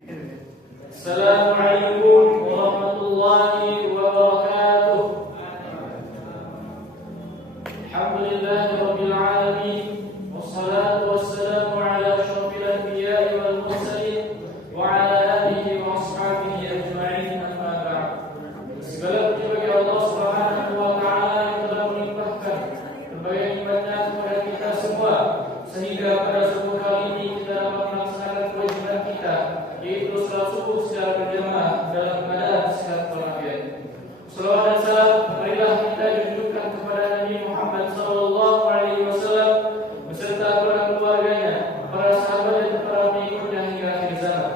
Assalamualaikum warahmatullahi wabarakatuh. Alhamdulillahirabbil alamin, wassalatu wassalamu ala asyrofil anbiya'i wal mursalin wa ala alihi wa ashabihi ajma'in, amma ba'd. Segala puji bagi Allah Subhanahu wa taala yang telah melimpahkan berbagai nikmat-Nya kepada kita semua, sehingga pada subuh kali ini kita dapat melaksanakan kewajiban kita, yaitu salat subuh secara berjamaah dalam keadaan sehat walafiat. Salawat dan salam marilah kita junjukkan kepada Nabi Muhammad sallallahu alaihi wasallam beserta para keluarganya, para sahabat dan para pengikutnya hingga akhir zaman.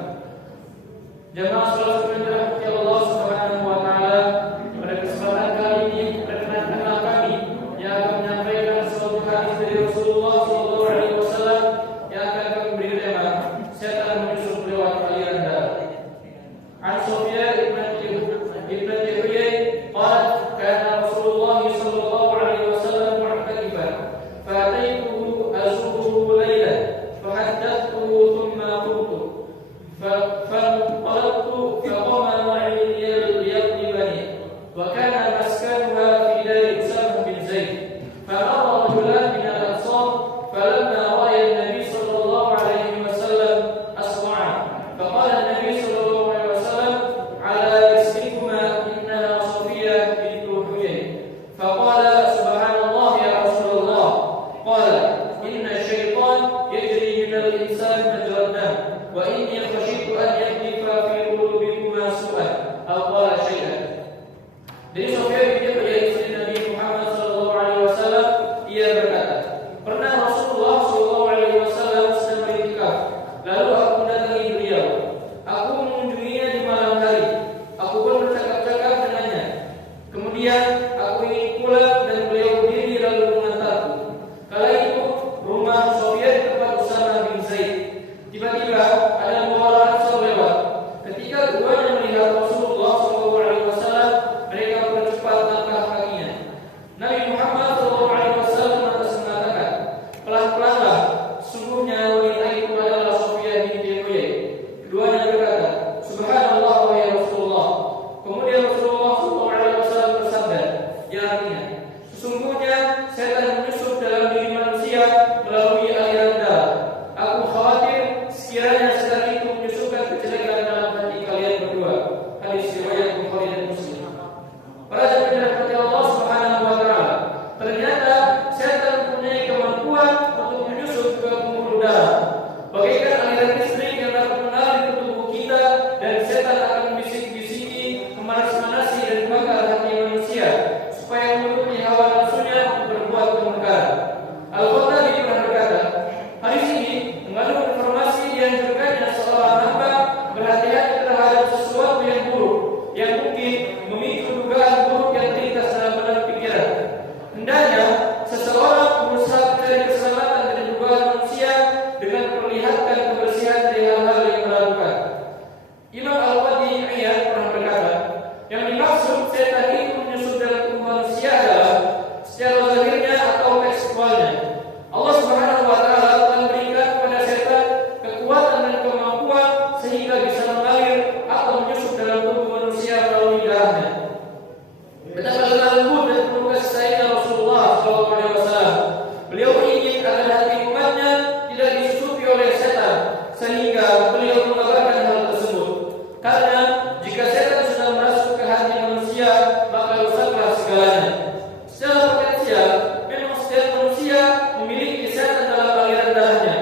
Jamaah salat subuh yang dirahmati Allah Subhanahu wa taala, pada kesempatan kali ini perkenankanlah kami yang akan menyampaikan suatu hadis dari Rasulullah sallallahu alaihi wasallam yang akan kami beri tema setan menyusup lewat aliran darah. An Sufyan ibn Huyai qala kana Rasulullah sallallahu alaihi wasallam mu'takifan fa ataituhu azuruhu laylan fa haddathtuhu thumma qultu fanqalabtu faqama ma'i liyaqlibani wa kana maskanuha fi dari Usama bin Zaid فمر رجلان من الأنصار فلما رأى النبي صلى الله عليه وسلم أسرعا فقال النبي صلى الله عليه وسلم على رسلكما إنها صفية بنت حيي فقال سبحان الله يا رسول الله قال إن الشيطان يجري من الإنسان مجرى الدم وإني خشيت أن يحدث في قلوبكما سوءا أو قال شيئا. Dari Sufyan bin Huyai istri Nabi Muhammad sallallahu alaihi wasallam, ia berkata, pernah Rasulullah sallallahu alaihi wasallam sedang beriktikaf, lalu aku mendatangi beliau. Aku mengunjunginya di malam hari. Aku pun bercakap-cakap dengannya. Kemudian aku ingin pulang dan beliau berdiri lalu mengantarku. Kala itu rumah Sufyan tempat Usama bin Zaid. Tiba-tiba ada dua orang Ansar lewat. Ketika keduanya melihat Rasulullah sallallahu alaihi wasallam, mereka bercepat langkah kakinya. Nabi Muhammad SAW lantas mengatakan, pelan-pelanlah, sesungguhnya wanita itu adalah Sufyan binti Huyai. Keduanya berkata, Subhanallah wahai Rasulullah. Kemudian Rasulullah SAW bersabda, yang artinya, sesungguhnya setan menyusup dalam diri manusia melalui aliran darah. Aku khawatir sekiranya setan itu menyusupkan kejelekan dalam hati kalian berdua. Hadis riwayat Bukhari dan Muslim. Para jemaah dirahmati Allah Subhanahu wa taala, ternyata setan mempunyai kemampuan untuk menyusup ke pembuluh darah. Bagaikan aliran listrik yang dapat mengalir ke tubuh kita, dan setan akan membisik-bisiki, memanas-manasi dan membakar hati manusia supaya menuruti hawa nafsunya untuk berbuat kemungkaran. Al-Khattabi pernah berkata, hadis ini mengandung informasi dianjurkannya seorang hamba berhati-hati terhadap sesuatu yang buruk, yang mungkin memicu dugaan buruk yang terlintas dalam benak pikiran. Hendaknya seseorang berusaha mencari keselamatan dari dugaan manusia dengan memperlihatkan kebersihan dari hal-hal yang meragukan. Imam Al-Qadi Iyad pernah berkata, yang dimaksud setan itu menyusup dalam tubuh manusia adalah secara zahirnya atau tekstualnya. Allah Subhanahu wa taala telah berikan kepada setan kekuatan dan kemampuan sehingga bisa mengalir atau menyusup dalam tubuh manusia melalui darahnya. Betapa lembut dan penuh kasih sayang Rasulullah SAW. Beliau ingin agar hati umatnya tidak disusupi oleh setan, sehingga beliau mengabarkan hal tersebut. Karena jika setan sudah merasuk ke hati manusia, maka rusaklah segalanya. Secara potensial, memang setiap manusia memiliki setan dalam aliran darahnya,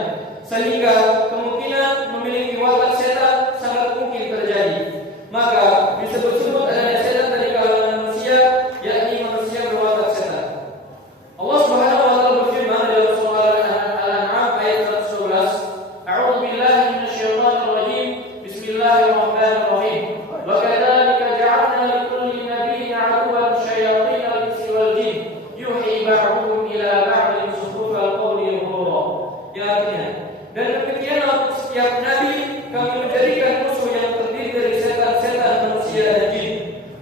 sehingga kemungkinan memiliki watak setan sangat mungkin terjadi. Maka disebut-sebut adanya setan dari kalangan manusia, yakni manusia berwatak setan. Allah Subhanahu wa taala berfirman dalam surah Al-An'am ayat 111, A'udzu billahi minasyaitonir rajim. Bismillahirrahmanirrahim. Wa kadzalika ja'alna likulli nabiyyin 'aduwwan syayatinal insi wal jin yuhi ba'dhum ila ba'din zukhrufal qawli ghurura. Ya artinya, dan demikianlah setiap nabi kami menjadikan musuh yang terdiri dari setan-setan manusia dan jin.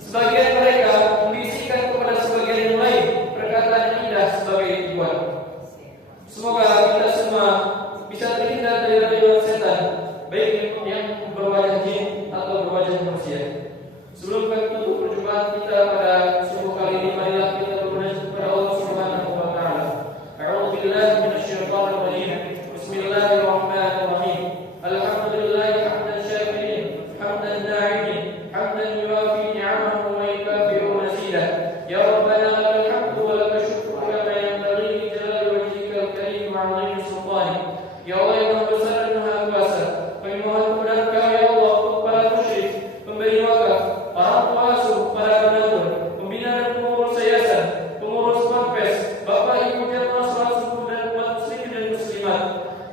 Sebagian mereka membisikkan kepada sebagian yang lain perkataan yang indah sebagai tujuan. Semoga kita semua bisa terhindar dari rayuan setan, baik yang berwajah manusia. Sebelum kita tutup perjumpaan kita pada subuh kali ini, marilah kita bermunajat kepada Allah Subhanahu wa taala. A'udzu billahi minasyaitonir rajim. Bismillahirrahmanirrahim. Alhamdulillahi hamdan syakirin, hamdan na'imin, hamdan yuwafi ni'amahu wa yukafi'u mazidah. Ya Rabbana lakal hamdu wa lakal syukru kama yanbaghi li jalali wajhikal karim wa 'azimi sultanik. Ya Allah yang Maha Besar dan Maha Kuasa, kami mohon kepada Engkau ya Allah untuk para musyrik, pemberi wakaf, orang tua asuh, para donatur, pembina dan pengurus yayasan, pengurus ponpes, bapak ibu jamaah salat subuh dan umat muslim dan muslimat.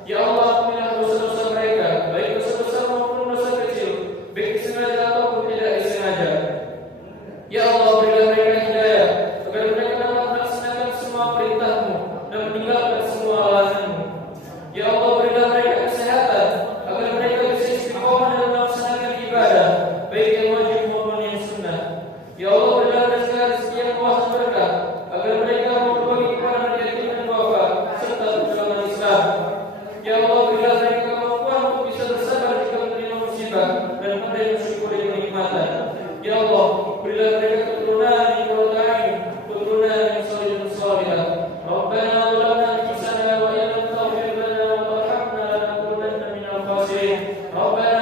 Ya Allah, ampunilah dosa-dosa mereka, baik dosa besar maupun dosa kecil, baik disengaja ataupun tidak disengaja. Ya Allah, berilah mereka hidayah agar mereka dapat melaksanakan semua perintah-Mu dan meninggalkan semua larangan-Mu. Ya Allah, berilah mereka kesehatan agar mereka bisa istiqomah dalam melaksanakan ibadah, baik yang wajib maupun yang sunnah. Ya Allah, berilah rezeki yang luas berkah agar mereka mau berbagi kepada anak yatim dan duafa serta agama Islam. Ya Allah, berilah mereka kemampuan untuk bisa bersabar jika menerima musibah dan pandai mensyukuri kenikmatan. Ya Allah, berilah mereka keturunan yang bertahan, keturunan yang salih dan salihah. Rabbana zalamna anfusana wa in lam taghfir lana wa tarhamna lanakunanna minal khasirin. Rabbana